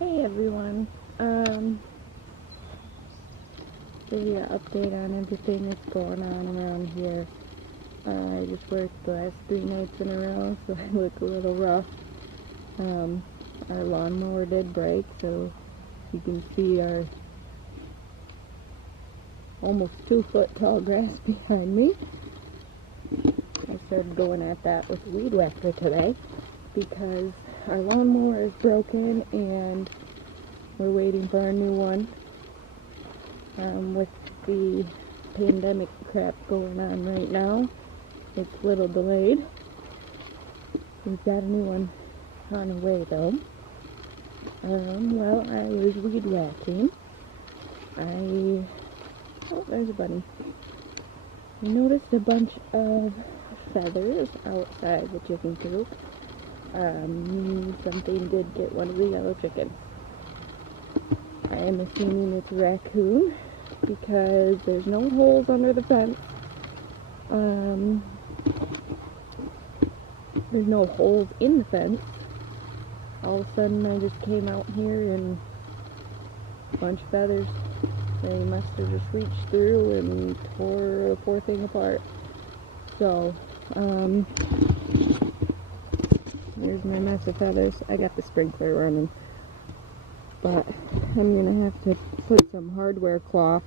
Hey everyone, give you an update on everything that's going on around here. I just worked the last 3 nights in a row, so I look a little rough. Our lawnmower did break, so you can see our almost 2-foot tall grass behind me. I started going at that with a weed whacker today because our lawnmower is broken and we're waiting for our new one. With the pandemic crap going on right now, it's a little delayed. We've got a new one on the way though. Well, I was weed whacking. Oh, there's a bunny. I noticed a bunch of feathers outside the chicken coop. Something did get one of the yellow chickens. I am assuming it's a raccoon because there's no holes under the fence. There's no holes in the fence. All of a sudden I just came out here and a bunch of feathers. They must have just reached through and tore the poor thing apart. So, here's my mess of feathers. I got the sprinkler running. But I'm gonna have to put some hardware cloth,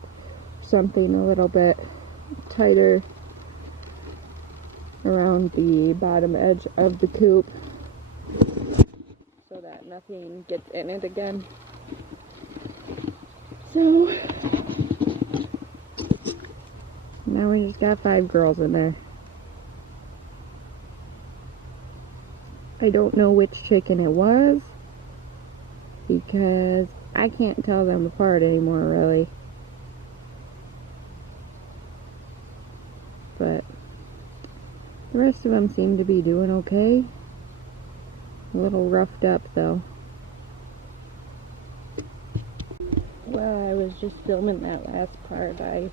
something a little bit tighter around the bottom edge of the coop so that nothing gets in it again. So now we just got 5 girls in there. I don't know which chicken it was because I can't tell them apart anymore, really. But the rest of them seem to be doing okay. A little roughed up though. While I was just filming that last part, I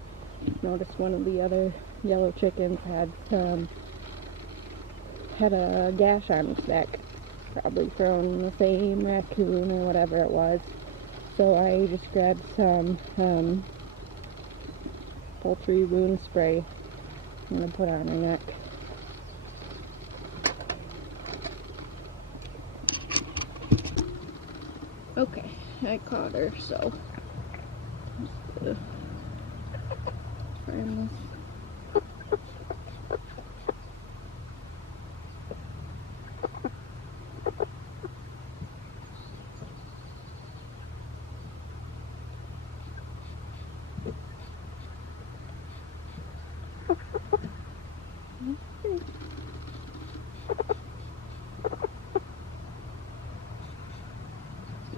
noticed one of the other yellow chickens had a gash on its neck, probably from the same raccoon or whatever it was. So I just grabbed some poultry wound spray I'm gonna put on her neck. Okay, I caught her, so find this.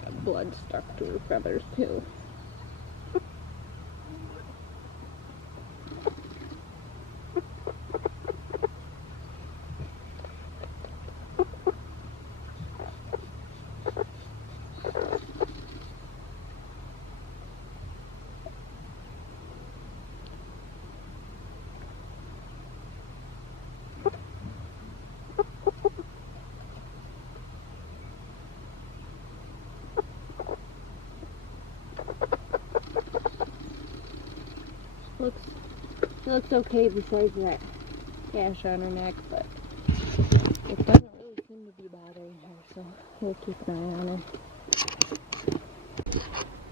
Got blood stuck to her feathers too. Looks okay besides that gash on her neck, but it doesn't really seem to be bothering her, so we'll keep an eye on her.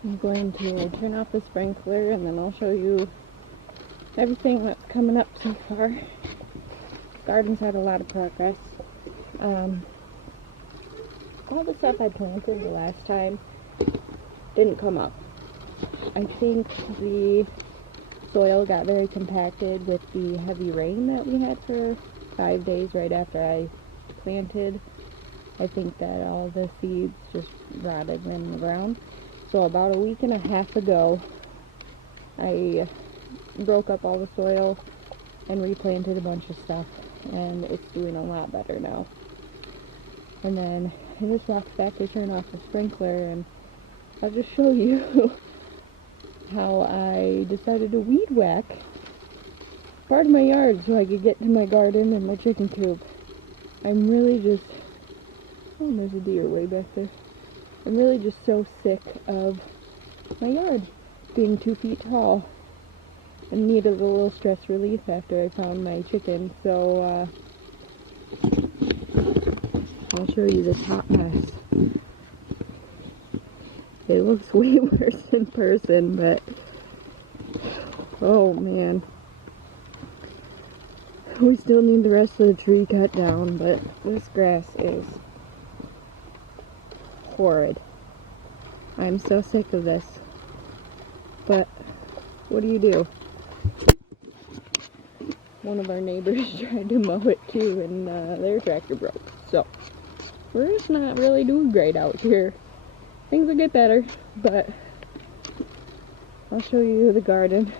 I'm going to turn off the sprinkler and then I'll show you everything that's coming up so far. Garden's had a lot of progress. All the stuff I planted the last time didn't come up. I think the soil got very compacted with the heavy rain that we had for 5 days right after I planted. I think that all the seeds just rotted in the ground. So about a week and a half ago, I broke up all the soil and replanted a bunch of stuff, and it's doing a lot better now. And then I just walked back to turn off the sprinkler, and I'll just show you how I decided to weed whack part of my yard so I could get to my garden and my chicken coop. I'm really just... Oh, there's a deer way back there. I'm really just so sick of my yard being 2 feet tall and needed a little stress relief after I found my chicken. So I'll show you this hot mess. It looks way worse in person, but oh man. We still need the rest of the tree cut down, but this grass is horrid. I'm so sick of this. But what do? One of our neighbors tried to mow it too, and their tractor broke. So we're just not really doing great out here. Things will get better, but I'll show you the garden.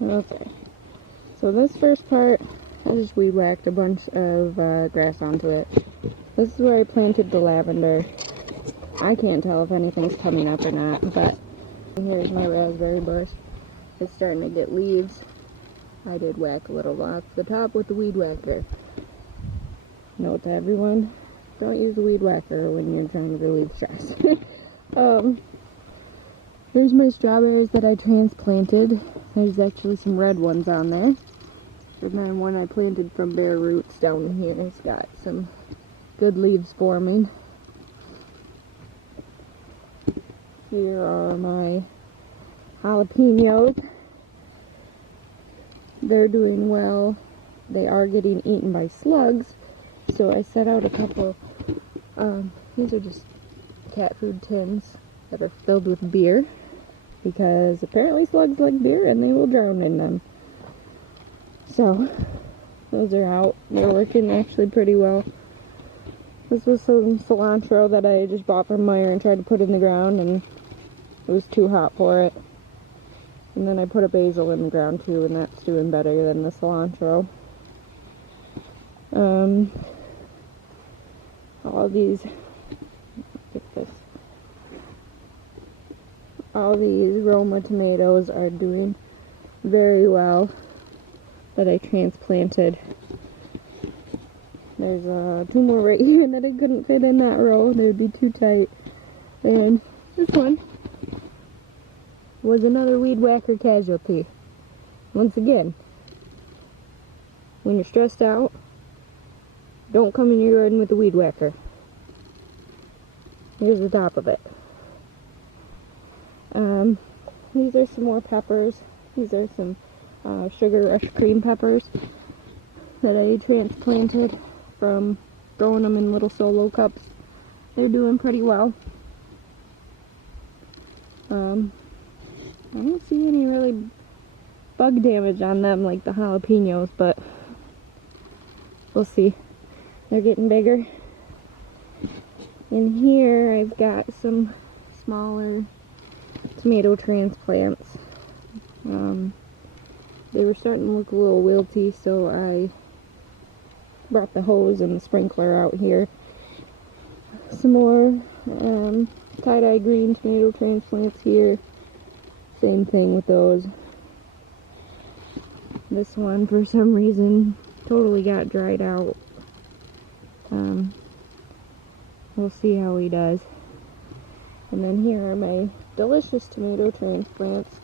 Okay, so this first part, I just weed whacked a bunch of grass onto it. This is where I planted the lavender. I can't tell if anything's coming up or not, but here's my raspberry bush. It's starting to get leaves. I did whack a little off the top with the weed whacker. Note to everyone, don't use the weed whacker when you're trying to relieve stress. Here's my strawberries that I transplanted. There's actually some red ones on there. And then one I planted from bare roots down here. It's got some good leaves forming. Here are my jalapenos. They're doing well. They are getting eaten by slugs, so I set out a couple. These are just cat food tins that are filled with beer, because apparently slugs like beer and they will drown in them. So those are out. They're working actually pretty well. This was some cilantro that I just bought from Meijer and tried to put in the ground, and it was too hot for it. And then I put a basil in the ground too, and that's doing better than the cilantro. All these, get this. All these Roma tomatoes are doing very well that I transplanted. There's 2 more right here that I couldn't fit in that row. They would be too tight. And this one was another weed whacker casualty. Once again, when you're stressed out, don't come in your garden with a weed whacker. Here's the top of it. These are some more peppers. These are some sugar rush cream peppers that I transplanted from throwing them in little solo cups. They're doing pretty well. I don't see any really bug damage on them like the jalapenos, but we'll see. They're getting bigger. In here I've got some smaller tomato transplants. They were starting to look a little wilty, so I brought the hose and the sprinkler out here. Some more tie-dye green tomato transplants here. Same thing with those. This one, for some reason, totally got dried out. We'll see how he does. And then here are my delicious tomato transplants,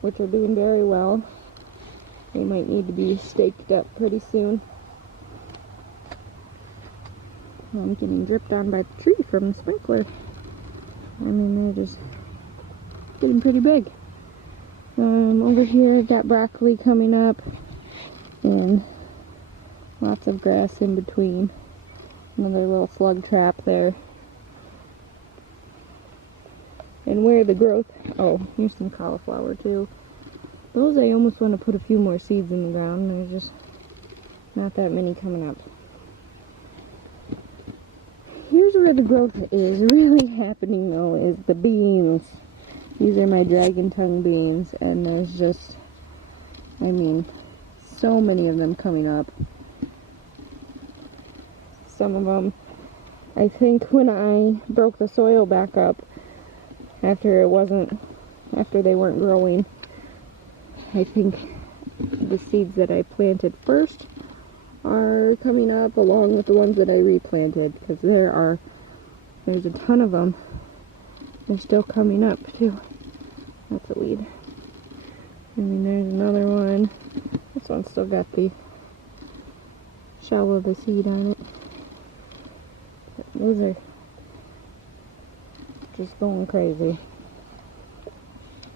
which are doing very well. They might need to be staked up pretty soon. I'm getting dripped on by the tree from the sprinkler. I mean, they're just getting pretty big. Over here I've got broccoli coming up and lots of grass in between. Another little slug trap there. And where the growth, oh, here's some cauliflower too. Those I almost want to put a few more seeds in the ground. There's just not that many coming up. Here's where the growth is really happening though, is the beans. These are my dragon tongue beans, and there's just, I mean, so many of them coming up. Some of them, I think when I broke the soil back up after they weren't growing, I think the seeds that I planted first are coming up along with the ones that I replanted, because there are There's a ton of them. They're still coming up too. That's a weed. I mean, there's another one. This one's still got the shell of the seed on it. Those are just going crazy.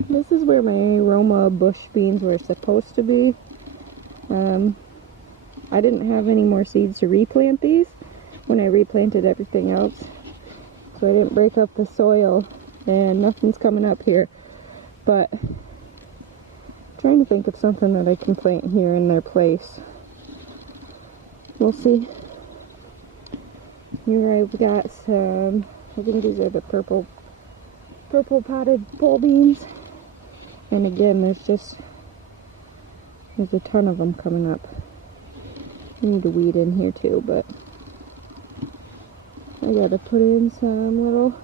This is where my Roma bush beans were supposed to be. I didn't have any more seeds to replant these when I replanted everything else. So I didn't break up the soil and nothing's coming up here. But I'm trying to think of something that I can plant here in their place. We'll see. Here I've got some, I think these are the purple potted pole beans. And again, there's a ton of them coming up. I need to weed in here too, but I gotta put in some little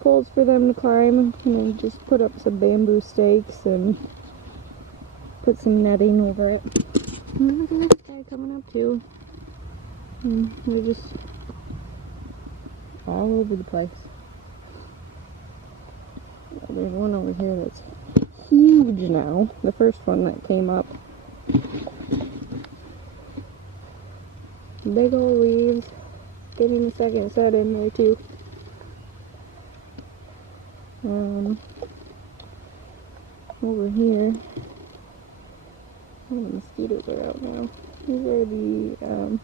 poles for them to climb, and then just put up some bamboo stakes and put some netting over it. And look at this guy coming up too. And they're just all over the place. There's one over here that's huge now. The first one that came up. Big old leaves. Getting the second set in there too. Over here, all the mosquitoes are out now. These are the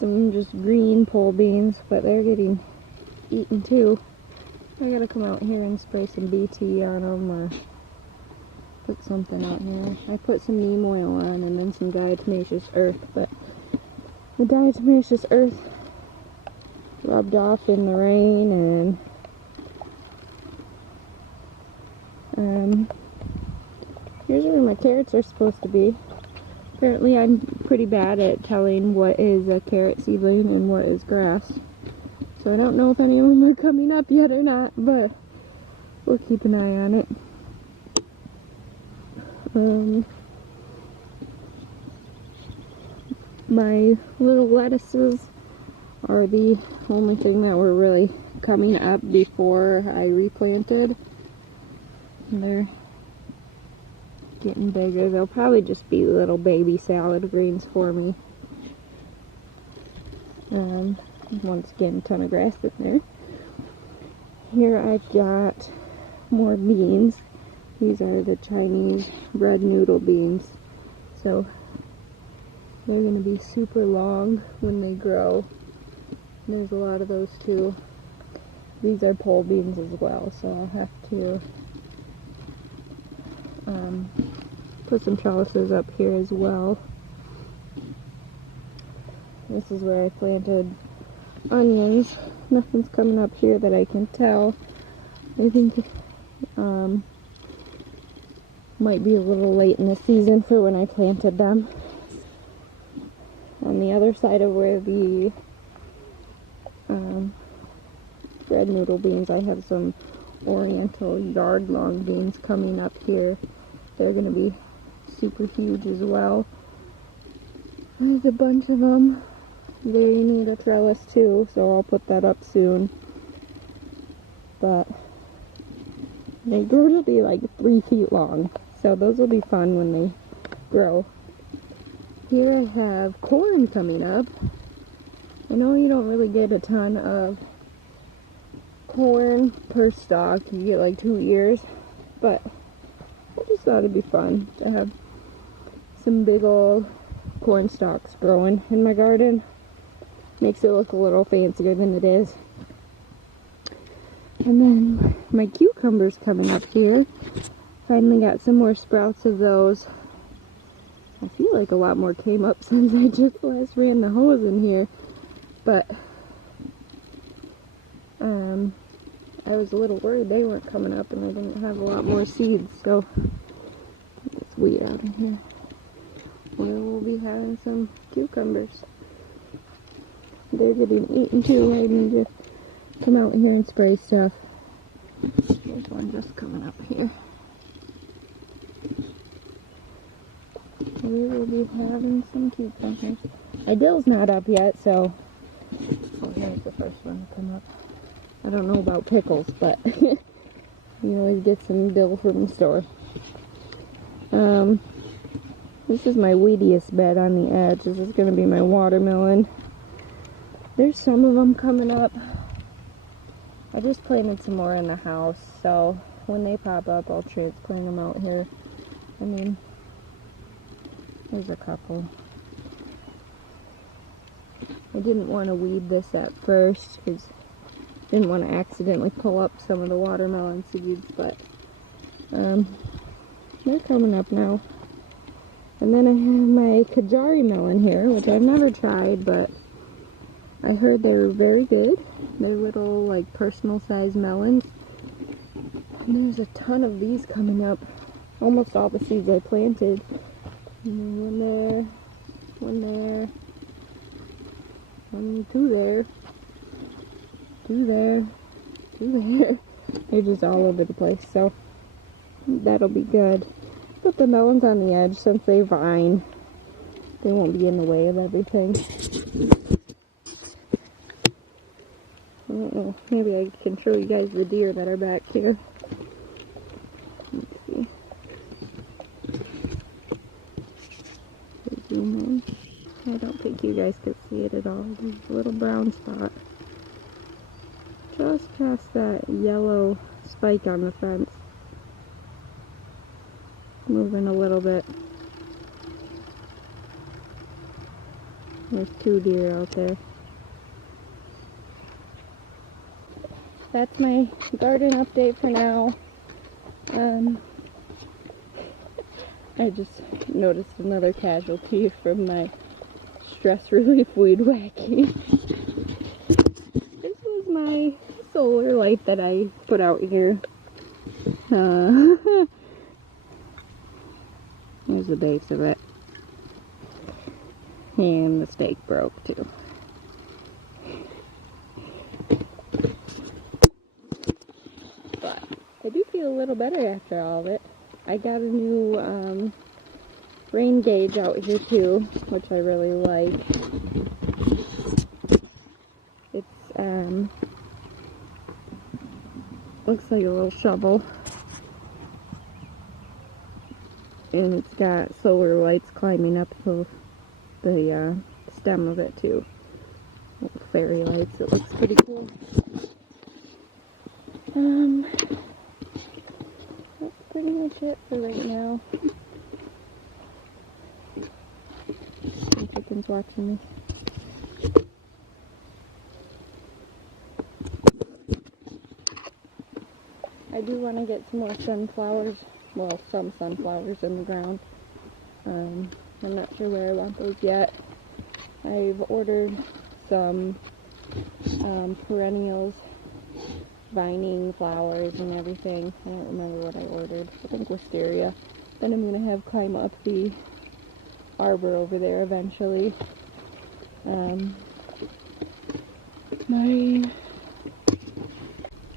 some just green pole beans, but they're getting eaten too. I gotta come out here and spray some BT on them or put something out here. I put some neem oil on and then some diatomaceous earth, but the diatomaceous earth rubbed off in the rain, and here's where my carrots are supposed to be. Apparently I'm pretty bad at telling what is a carrot seedling and what is grass. So I don't know if any of them are coming up yet or not, but we'll keep an eye on it. My little lettuces are the only thing that were really coming up before I replanted. They're getting bigger. They'll probably just be little baby salad greens for me. Once again, a ton of grass in there. Here I've got more beans. These are the Chinese red noodle beans. So they're going to be super long when they grow. There's a lot of those too. These are pole beans as well, so I'll have to put some trellises up here as well. This is where I planted onions. Nothing's coming up here that I can tell. I think might be a little late in the season for when I planted them. On the other side of where the red noodle beans, I have some oriental yard-long beans coming up here. They're going to be super huge as well. There's a bunch of them. They need a trellis too, so I'll put that up soon. But they grow to be like 3 feet long, so those will be fun when they grow. Here I have corn coming up. I know you don't really get a ton of corn per stalk. You get like 2 ears, but I just thought it'd be fun to have some big old corn stalks growing in my garden. Makes it look a little fancier than it is. And then my cucumbers coming up here. Finally got some more sprouts of those. I feel like a lot more came up since I just last ran the hose in here. But I was a little worried they weren't coming up and I didn't have a lot more seeds, so it's weed out in here. Where we'll be having some cucumbers. They're getting eaten too. I need to come out here and spray stuff. There's one just coming up here. We will be having some cucumbers. My dill's not up yet, so here's the first one to come up. I don't know about pickles, but you always get some dill from the store. This is my weediest bed on the edge. This is going to be my watermelon. There's some of them coming up. I just planted some more in the house, so when they pop up, I'll transplant them out here. I mean, there's a couple. I didn't want to weed this at first because I didn't want to accidentally pull up some of the watermelon seeds, but they're coming up now. And then I have my Kajari melon here, which I've never tried, but I heard they're very good. They're little, like, personal-sized melons. And there's a ton of these coming up. Almost all the seeds I planted. One there, one there, two there, two there, two there. They're just all over the place, so that'll be good. Put the melons on the edge since they vine. They won't be in the way of everything. I don't know, maybe I can show you guys the deer that are back here. Let's see. Zoom in. I don't think you guys could see it at all. There's a little brown spot just past that yellow spike on the fence. Moving a little bit. There's 2 deer out there. That's my garden update for now. I just noticed another casualty from my stress relief weed whacking. This was my solar light that I put out here. There's the base of it. And the stake broke too. But I do feel a little better after all of it. I got a new rain gauge out here too, which I really like. It's looks like a little shovel. And it's got solar lights climbing up the stem of it too. Little fairy lights. It looks pretty cool. That's pretty much it for right now. The chicken's watching me. I do want to get some more sunflowers. Well, some sunflowers in the ground. I'm not sure where I want those yet. I've ordered some perennials, vining flowers and everything. I don't remember what I ordered. I think wisteria. Then I'm going to have climb up the arbor over there eventually.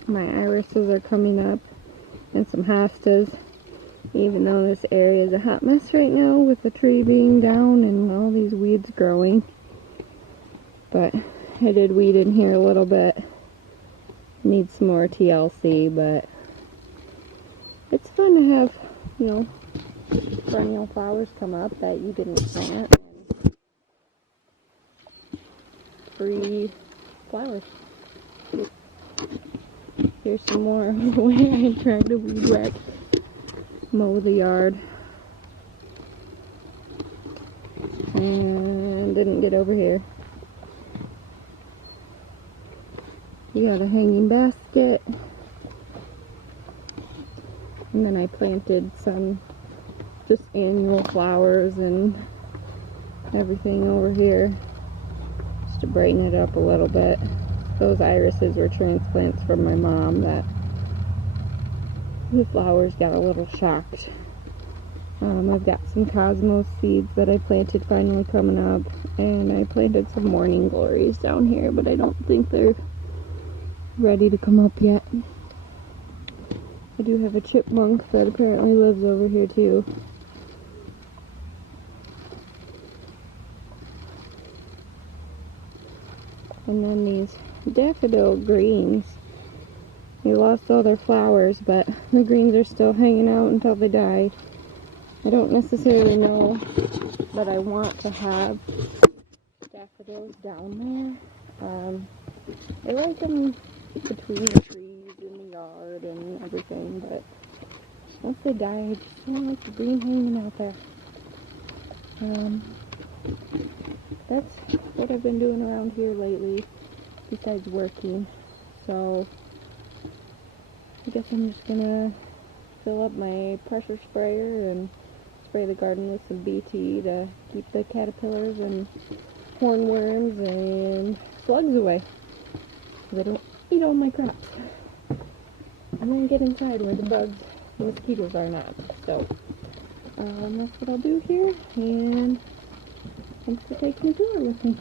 My irises are coming up, and some hostas. Even though this area is a hot mess right now with the tree being down and all these weeds growing. But I did weed in here a little bit. Need some more TLC, but it's fun to have, you know, perennial flowers come up that you didn't plant. And free flowers. Here's some more where I tried to weed whack. Mow the yard and didn't get over here. You got a hanging basket, and then I planted some just annual flowers and everything over here just to brighten it up a little bit. Those irises were transplants from my mom that the flowers got a little shocked. I've got some cosmos seeds that I planted finally coming up, and I planted some morning glories down here, but I don't think they're ready to come up yet. I do have a chipmunk that apparently lives over here too. And then these daffodil greens. They lost all their flowers, but the greens are still hanging out until they die. I don't necessarily know that I want to have daffodils down there. I like them between the trees in the yard and everything, but once they die, I just don't like the green hanging out there. That's what I've been doing around here lately, besides working. So I guess I'm just gonna fill up my pressure sprayer and spray the garden with some BT to keep the caterpillars and hornworms and slugs away, so they don't eat all my crops. And then get inside where the bugs and mosquitoes are not. So that's what I'll do here, and thanks for taking a tour with me.